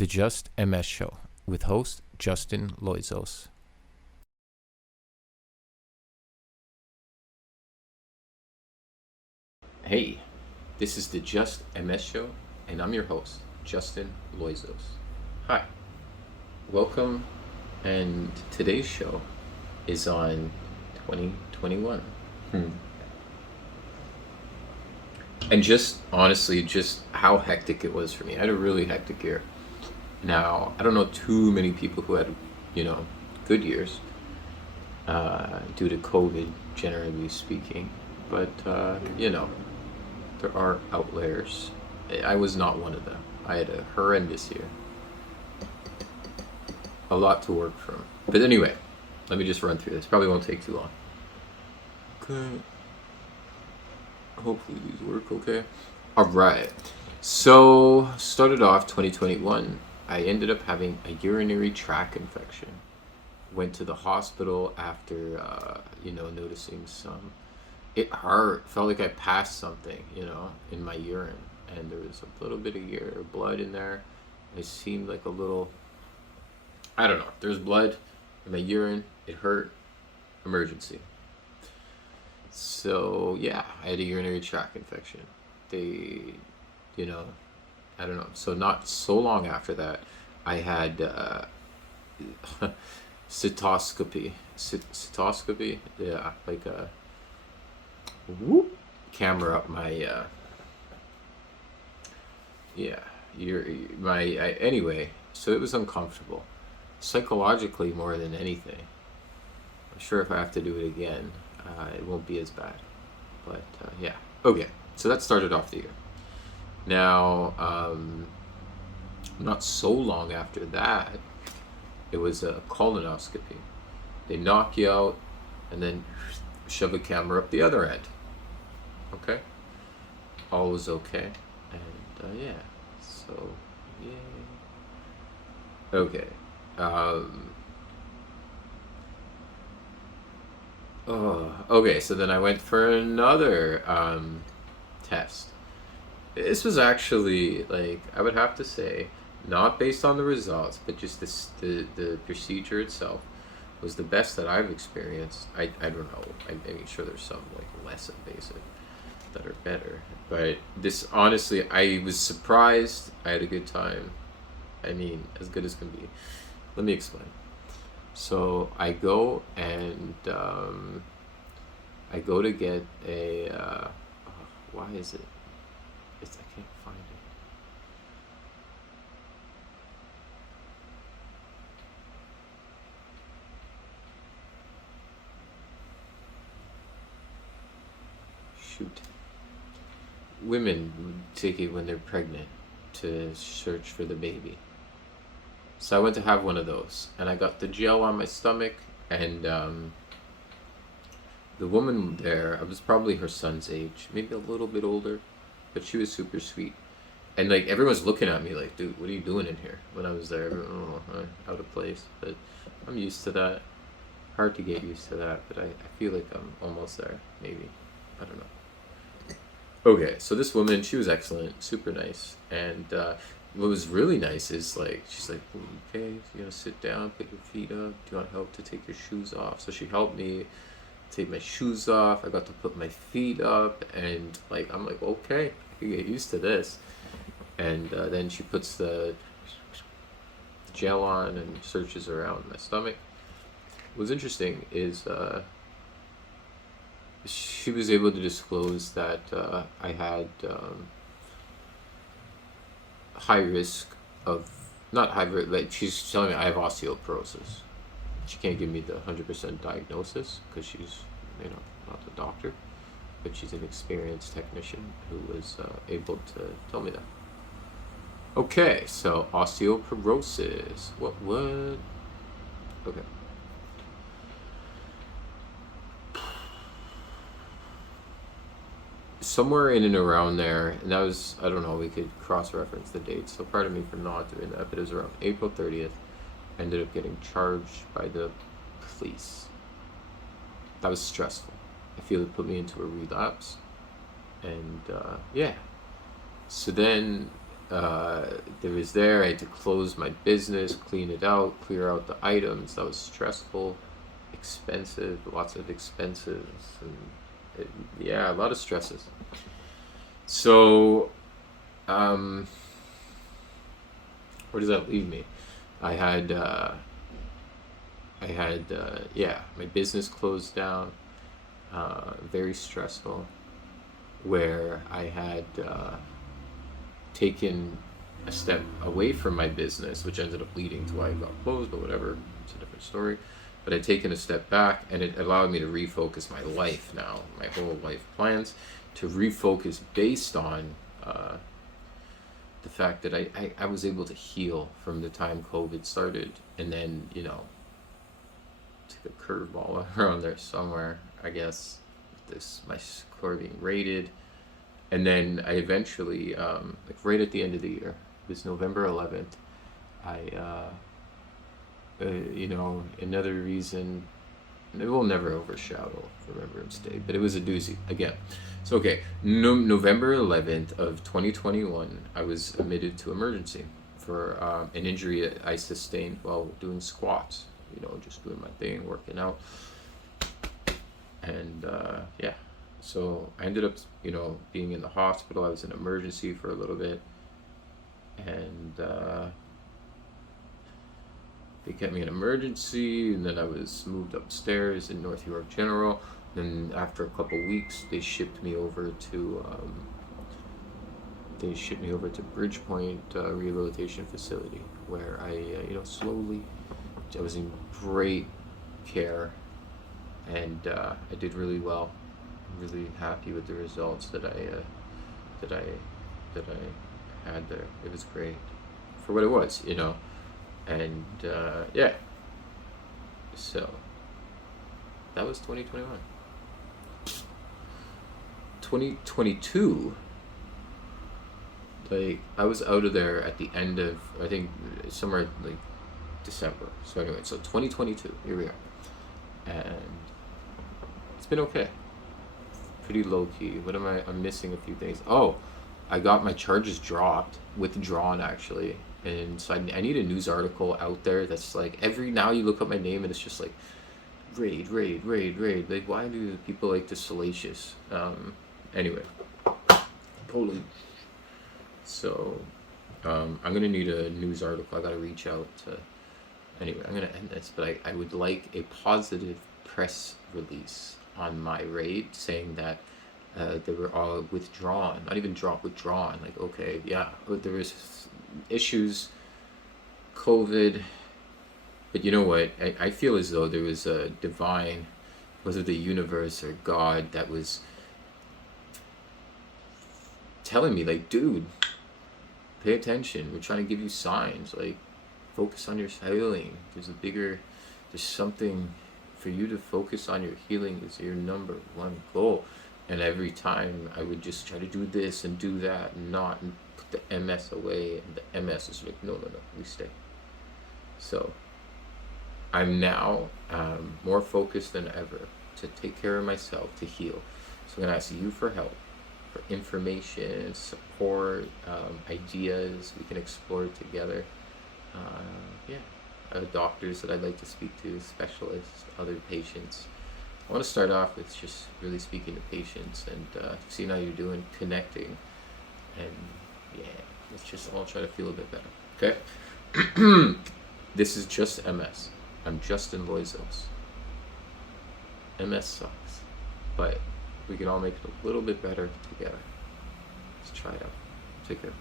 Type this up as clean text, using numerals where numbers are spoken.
The Just MS Show with host Justin Loizos. Hey, this is the Just MS Show, and I'm your host, Justin Loizos. Hi, welcome, and today's show is on 2021. And just honestly, just how hectic it was for me. I had a really hectic year. Now, I don't know too many people who had, good years due to COVID, generally speaking. But, there are outliers. I was not one of them. I had a horrendous year. A lot to work from. But anyway, let me just run through this. Probably won't take too long. Okay. Hopefully these work okay. All right. So, started off 2021. I ended up having a urinary tract infection. Went to the hospital after, noticing some. It hurt. Felt like I passed something, in my urine. And there was a little bit of blood in there. It seemed like a little, I don't know. There's blood in my urine. It hurt. Emergency. So, yeah, I had a urinary tract infection. They, I don't know. So not so long after that, I had cystoscopy. Cystoscopy? Yeah, like a camera up my, anyway, so it was uncomfortable. Psychologically more than anything. I'm sure if I have to do it again, it won't be as bad. But, yeah. Okay, so that started off the year. Now, not so long after that, it was a colonoscopy. They knock you out and then shove a camera up the other end. Okay? All was okay. And, yeah. So, yay. Okay. Okay, so then I went for another test. This was actually, I would have to say, not based on the results, but just the procedure itself was the best that I've experienced. I don't know. I'm sure there's some, less invasive that are better. But this, honestly, I was surprised. I had a good time. I mean, as good as can be. Let me explain. So I go and I go to get a why is it? I can't find it. Shoot. Women take it when they're pregnant to search for the baby. So I went to have one of those, and I got the gel on my stomach, and the woman there, I was probably her son's age, maybe a little bit older, but she was super sweet. And everyone's looking at me like, dude, what are you doing in here? When I was there, everyone, out of place, but I'm used to that. Hard to get used to that, but I feel like I'm almost there, maybe. I don't know. Okay, so this woman, she was excellent, super nice, and what was really nice is she's like, okay, sit down, put your feet up. Do you want help to take your shoes off? So she helped me take my shoes off. I got to put my feet up, and I'm like, okay, I can get used to this. And then she puts the gel on and searches around my stomach. What's interesting is she was able to disclose that I had high risk of, not high risk, she's telling me I have osteoporosis. She can't give me the 100% diagnosis because she's, not the doctor, but she's an experienced technician who was able to tell me that. Okay, so osteoporosis. What? Okay. Somewhere in and around there, and that was, I don't know, we could cross-reference the dates, so pardon me for not doing that, but it was around April 30th. I ended up getting charged by the police. That was stressful. I feel it put me into a relapse, and yeah. So then there was there. I had to close my business, clean it out, clear out the items. That was stressful, expensive, lots of expenses, and yeah, a lot of stresses. So, where does that leave me? I had, yeah, my business closed down, very stressful, where I had taken a step away from my business, which ended up leading to why it got closed, but whatever, it's a different story. But I'd taken a step back, and it allowed me to refocus my life now, my whole life plans, to refocus based on the fact that I was able to heal from the time COVID started, and then, you know, took a curveball around there somewhere, I guess, this, my score being rated. And then I eventually, like right at the end of the year, it was November 11th, you know, another reason, it will never overshadow Remembrance Day, but it was a doozy again. So, okay, November 11th of 2021, I was admitted to emergency for an injury that I sustained while doing squats, you know, just doing my thing, working out. And yeah, so I ended up, you know, being in the hospital. I was in emergency for a little bit, and they kept me in emergency, and then I was moved upstairs in North York General. And after a couple weeks, they shipped me over to Bridgepoint Rehabilitation Facility, where I, you know, slowly, I was in great care, and I did really well. I'm really happy with the results that I had there. It was great for what it was, you know. And yeah, so that was 2021. 2022, like, I was out of there at the end of, I think, somewhere like December. So anyway, so 2022, here we are, and it's been okay, pretty low key. What am I'm missing a few things. Oh, I got my charges withdrawn actually. And so I need a news article out there that's like, every now you look up my name and it's just like raid. Like, why do people like this salacious? Anyway, totally. So I'm gonna need a news article. I gotta reach out to. Anyway, I'm gonna end this, but I would like a positive press release on my raid saying that they were all withdrawn. Not even withdrawn. Like, okay, yeah, but there was issues, COVID, but you know what? I feel as though there was a divine, was it the universe or God, that was telling me, like, dude, pay attention. We're trying to give you signs. Like, focus on your healing. There's something for you to focus on. Your healing is your number one goal. And every time I would just try to do this and do that and not, and put the MS away, and the MS is like, no, we stay. So I'm now more focused than ever to take care of myself, to heal. So I'm gonna ask you for help, for information, support, ideas we can explore together. Yeah, doctors that I'd like to speak to, specialists, other patients. I want to start off with just really speaking to patients and seeing how you're doing, connecting, and yeah, let's just all try to feel a bit better. Okay? This is just MS. I'm Justin Loizos. MS sucks, but we can all make it a little bit better together. Let's try it out. Take care.